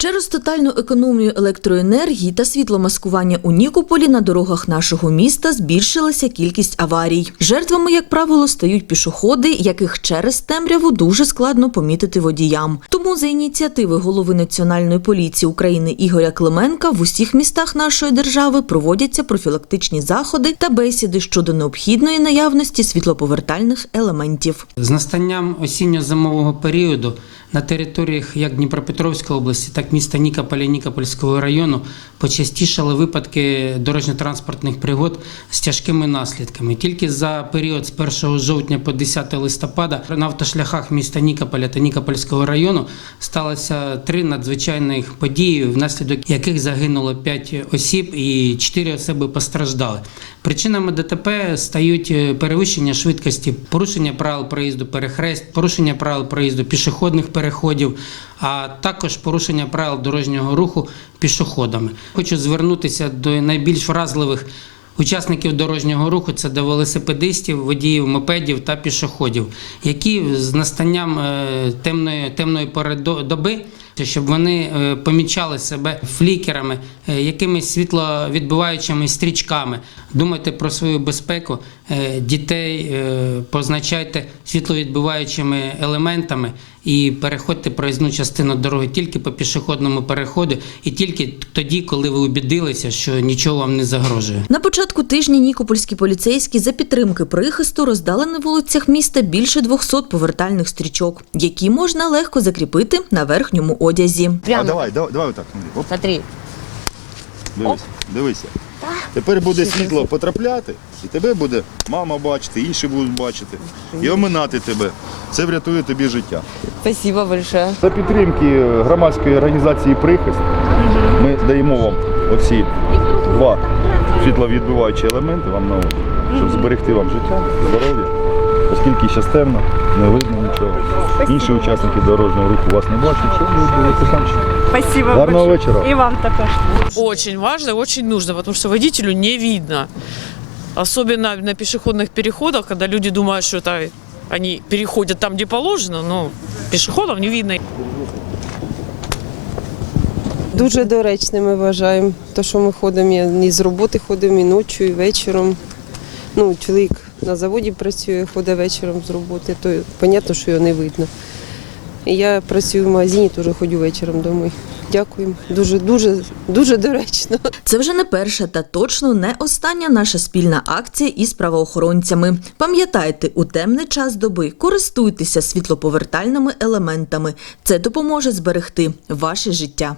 Через тотальну економію електроенергії та світломаскування у Нікополі на дорогах нашого міста збільшилася кількість аварій. Жертвами, як правило, стають пішоходи, яких через темряву дуже складно помітити водіям. Тому за ініціативи голови Національної поліції України Ігоря Клименка в усіх містах нашої держави проводяться профілактичні заходи та бесіди щодо необхідної наявності світлоповертальних елементів. З настанням осінньо-зимового періоду на територіях як Дніпропетровської області, так і міста Нікополя Нікопольського району почастішали випадки дорожньо-транспортних пригод з тяжкими наслідками. Тільки за період з 1 жовтня по 10 листопада на автошляхах міста Нікополя та Нікопольського району сталося три надзвичайних події, внаслідок яких загинуло 5 осіб і 4 особи постраждали. Причинами ДТП стають е, перевищення швидкості, порушення правил проїзду перехрест, порушення правил проїзду пішохідних переходів, а також порушення правил дорожнього руху пішоходами. Хочу звернутися до найбільш вразливих. Учасників дорожнього руху це до велосипедистів, водіїв, мопедів та пішоходів, які з настанням е, темної темної пори доби, щоб вони е, помічали себе флікерами, е, якимись світловідбиваючими стрічками. Думайте про свою безпеку, е, дітей позначайте світловідбиваючими елементами і переходьте проїзну частину дороги тільки по пішохідному переходу, і тільки тоді, коли ви убідилися, що нічого вам не загрожує. На початку тижня нікопольські поліцейські за підтримки прихисту роздали на вулицях міста більше 200 повертальних стрічок, які можна легко закріпити на верхньому одязі. А давай, давай, давай отак. Оп, Смотри. дивись, дивися. Тепер буде світло потрапляти, і тебе буде мама бачити, інші будуть бачити, і оминати тебе. Це врятує тобі життя. Спасибо большое. За підтримки громадської організації Прихист ми даємо вам оці два світловідбиваючі елементи вам на одяг, щоб зберегти вам життя, здоров'я, оскільки зараз темно, не видно нічого. Інші учасники дорожнього руху вас не бачать, що ви будете самі. Спасибо Гарного вечора. И вам також. Очень важно, очень нужно, потому что водителю не видно. Особенно на пешеходных переходах, когда люди думают, что это они переходят там, где положено, но пешеходов не видно. Дуже доречними вважаємо. То, що ми ходимо і- і з роботи ходимо, і ночі, і вечором. Ну, чоловік на заводі працює, ходить вечором з роботи, то зрозуміло, що його не видно. Я працюю в магазині, теж ходю вечором домой. Дякуємо. Дуже, дуже, дуже доречно. Це вже не перша та точно не остання наша спільна акція із правоохоронцями. Пам'ятайте, у темний час доби користуйтеся світлоповертальними елементами. Це допоможе зберегти ваше життя.